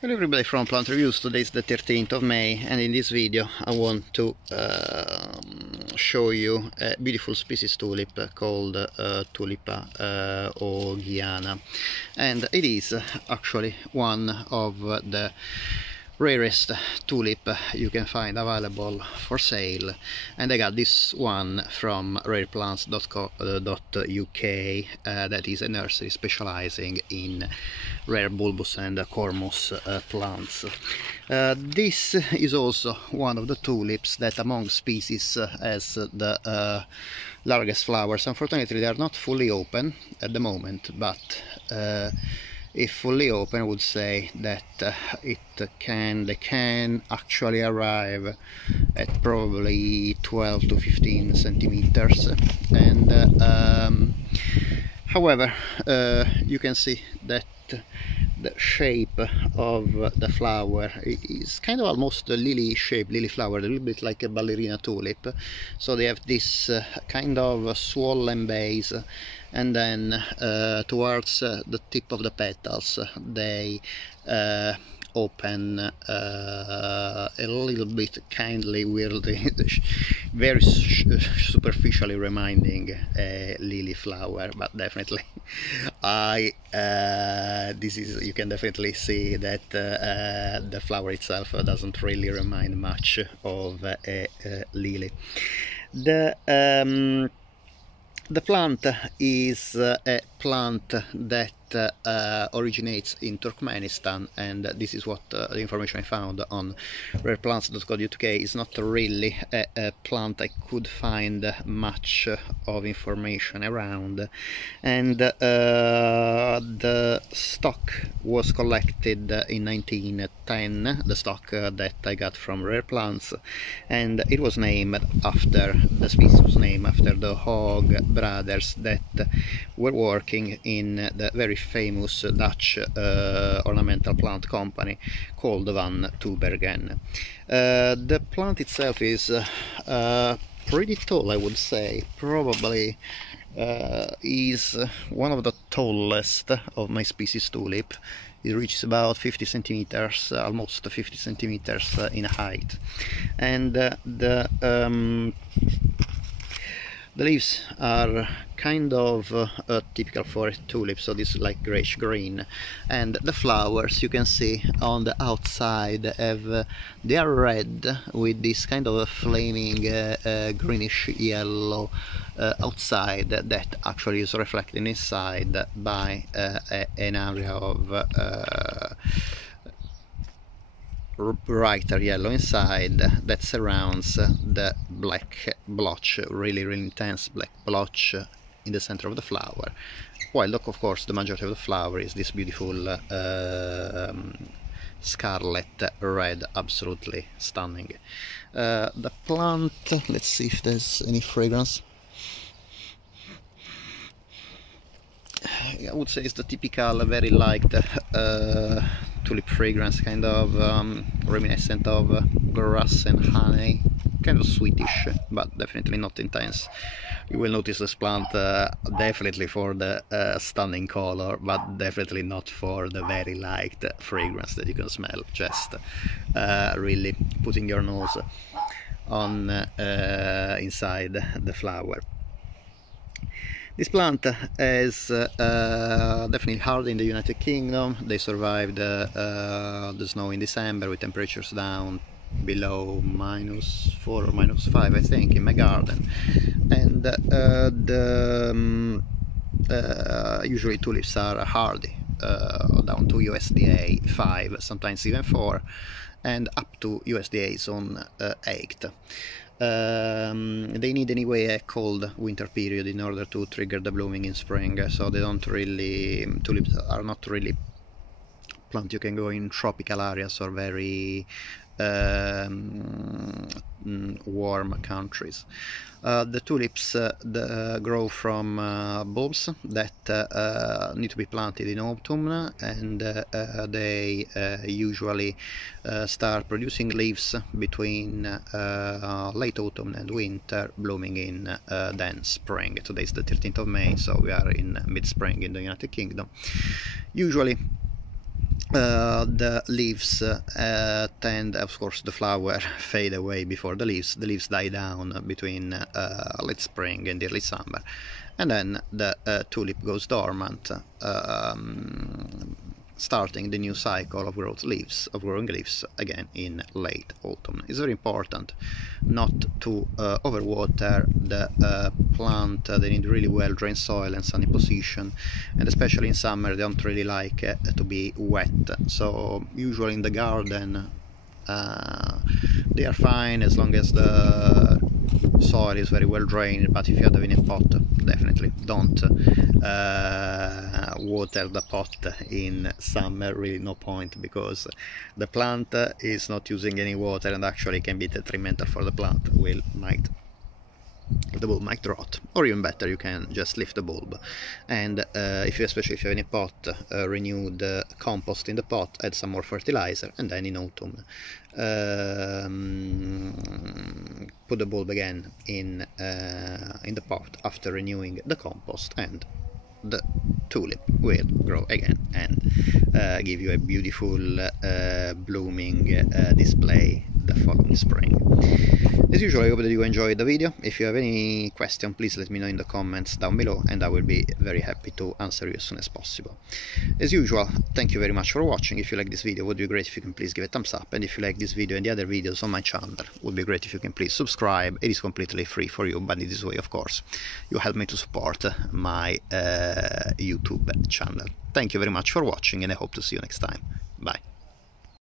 Hello everybody from Plant Reviews. Today is the 13th of May, and in this video I want to show you a beautiful species tulip called Tulipa hoogiana, and it is actually one of the rarest tulip you can find available for sale, and I got this one from rareplants.co.uk. That is a nursery specializing in rare bulbous and cormous plants. This is also one of the tulips that among species has the largest flowers. Unfortunately, they are not fully open at the moment, but if fully open, I would say that they can actually arrive at probably 12 to 15 centimeters. And however, you can see that the shape of the flower is kind of almost a lily shaped lily flower, a little bit like a ballerina tulip. So they have this kind of swollen base, and then towards the tip of the petals they open a little bit kindly, weirdly, very superficially reminding a lily flower, but definitely you can definitely see that the flower itself doesn't really remind much of a lily. The plant is a plant that originates in Turkmenistan, and this is what the information I found on rareplants.co.uk. is not really a plant I could find much of information around, and the stock was collected in 1910, the stock that I got from Rare Plants, and it was named after, the species was named after the Hogg brothers that were working in the very famous Dutch ornamental plant company called Van Tubergen. The plant itself is pretty tall, I would say. Probably is one of the tallest of my species tulip. It reaches about 50 centimeters, almost 50 centimeters in height, and the leaves are kind of typical for a tulip, so this is like grayish green, and the flowers you can see on the outside they are red with this kind of a flaming greenish yellow outside that actually is reflected inside by an area of brighter yellow inside that surrounds the black blotch, really intense black blotch in the center of the flower, while of course the majority of the flower is this beautiful scarlet red, absolutely stunning. The plant, let's see if there's any fragrance. I would say it's the typical, very light tulip fragrance, kind of reminiscent of grass and honey, kind of sweetish, but definitely not intense. You will notice this plant definitely for the stunning color, but definitely not for the very light fragrance that you can smell just really putting your nose on inside the flower. This plant is definitely hard in the United Kingdom. They survived the snow in December with temperatures down below -4 or -5, I think, in my garden. And usually tulips are hardy, down to USDA 5, sometimes even 4, and up to USDA zone 8. They need anyway a cold winter period in order to trigger the blooming in spring, so they don't really, tulips are not really plant you can go in tropical areas or very warm countries. The tulips grow from bulbs that need to be planted in autumn, and they usually start producing leaves between late autumn and winter, blooming in then spring. Today is the 13th of May, so we are in mid-spring in the United Kingdom. Usually the leaves tend, of course, the flower fade away before the leaves die down between late spring and early summer, and then the tulip goes dormant, starting the new cycle of growing leaves again in late autumn. It's very important not to overwater the plant. They need really well drained soil and sunny position, and especially in summer they don't really like to be wet. So usually in the garden they are fine as long as the soil is very well drained, but if you have it in a pot, definitely don't water the pot in summer. Really no point, because the plant is not using any water and actually can be detrimental for the plant. The bulb might rot, or even better, you can just lift the bulb, and especially if you have in a pot, renew the compost in the pot, add some more fertilizer, and then in autumn put the bulb again in the pot after renewing the compost, and the tulip will grow again and give you a beautiful blooming display the following spring. As usual, I hope that you enjoyed the video. If you have any question, please let me know in the comments down below, and I will be very happy to answer you as soon as possible. As usual, thank you very much for watching. If you like this video, it would be great if you can please give a thumbs up, and if you like this video and the other videos on my channel, it would be great if you can please subscribe. It is completely free for you, but in this way, of course, you help me to support my YouTube channel. Thank you very much for watching, and I hope to see you next time. Bye.